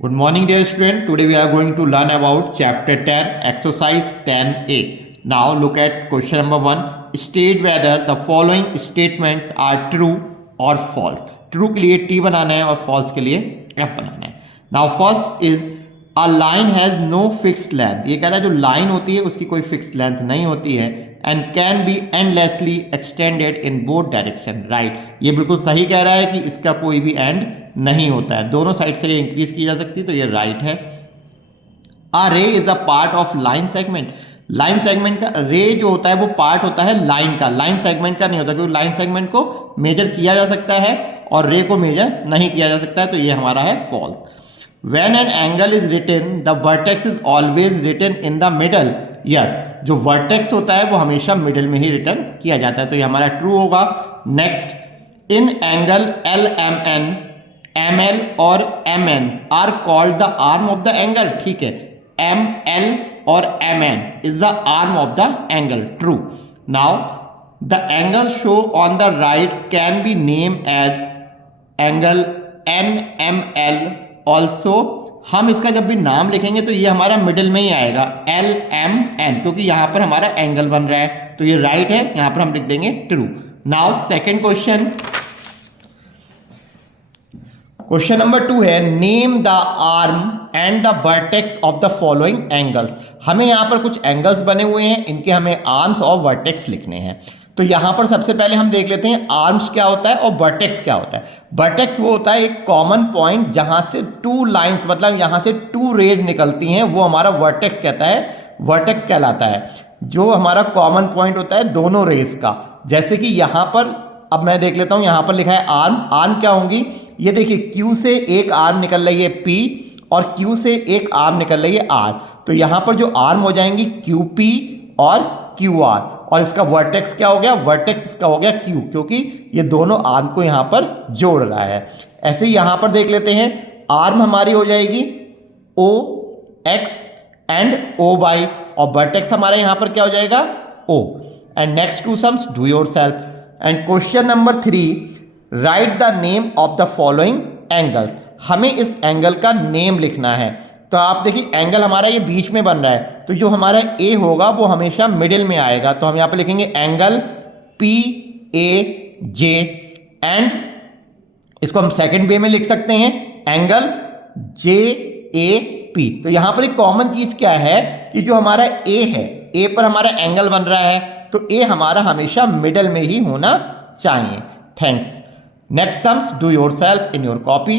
Good morning, dear student. Today we are going to learn about chapter 10, exercise 10a. Now look at question number 1. State whether the following statements are true or false. True के लिए T बनाना है और false के लिए F बनाना है. Now first is a line has no fixed length. ये कह रहा है जो line होती है उसकी कोई fixed length नहीं होती है and can be endlessly extended in both direction. Right. ये बिल्कुल सही कह रहा है कि इसका कोई भी end नहीं होता है, दोनों साइड से ये इंक्रीज की जा सकती है, तो ये राइट है. अ रे is a part of line segment. Line segment का रे जो होता है वो पार्ट होता है लाइन का, लाइन सेगमेंट का नहीं होता, क्योंकि लाइन सेगमेंट को मेजर किया जा सकता है और रे को मेजर नहीं किया जा सकता है, तो ये हमारा है false. When an angle is written the vertex is always written in the middle. Yes, जो वर्टेक्स होता है वो हमेशा मिडल में ही रिटर्न किया जाता है, तो ये हमारा ट्रू होगा. Next, in angle L M N ML और MN are called the arm of the angle. ठीक है, ML और MN is the arm of the angle. True. Now the angle show on the right can be name as angle NML also. हम इसका जब भी नाम लिखेंगे तो ये हमारा मिडिल में ही आएगा LMN, क्योंकि यहां पर हमारा एंगल बन रहा है, तो ये राइट है, यहां पर हम लिख देंगे true. Now second question. Question number 2 है name the arm and the vertex of the following angles. हमें यहाँ पर कुछ एंगल्स बने हुए हैं, इनके हमें आर्म्स और वर्टेक्स लिखने हैं. तो यहाँ पर सबसे पहले हम देख लेते हैं आर्म्स क्या होता है और वर्टेक्स क्या होता है. वर्टेक्स वो होता है एक कॉमन पॉइंट जहाँ से टू लाइंस, मतलब यहाँ से टू रेज निकलती हैं, वो हमारा वर्टेक्स कहता है, वर्टेक्स कहलाता है. जो हमारा कॉमन पॉइंट होता है दोनों रेज का, जैसे कि यहाँ पर अब मैं देख लेता हूँ, यहाँ पर लिखा है आर्म. आर्म क्या होंगी, ये देखिए Q से एक आर्म निकल रही है P और Q से एक आर्म निकल रही है R. तो यहाँ पर जो आर्म हो जाएंगी QP और QR, और इसका वर्टेक्स क्या हो गया, वर्टेक्स इसका हो गया Q, क्योंकि ये दोनों आर्म को यहाँ पर जोड़ रहा है. ऐसे ही यहाँ पर देख लेते हैं, आर्म हमारी हो जाएगी OX एंड OY और वर्टेक्स हमारा यहाँ पर क्या हो जाएगा O. And next two sums do your self. And question number 3, right the name of the following angles. हमें इस एंगल का नेम लिखना है. तो आप देखिए एंगल हमारा ये बीच में बन रहा है, तो जो हमारा ए होगा वो हमेशा मिडिल में आएगा, तो हम यहाँ पे लिखेंगे एंगल PAJ. एंड इसको हम सेकंड वे में लिख सकते हैं एंगल JAP. तो यहाँ पर एक कॉमन चीज क्या है कि जो हमारा ए है, ए पर हमारा एंगल बन रहा है, तो ए हमारा हमेशा मिडिल में ही होना चाहिए. Thanks. Next sums, do yourself in your copy.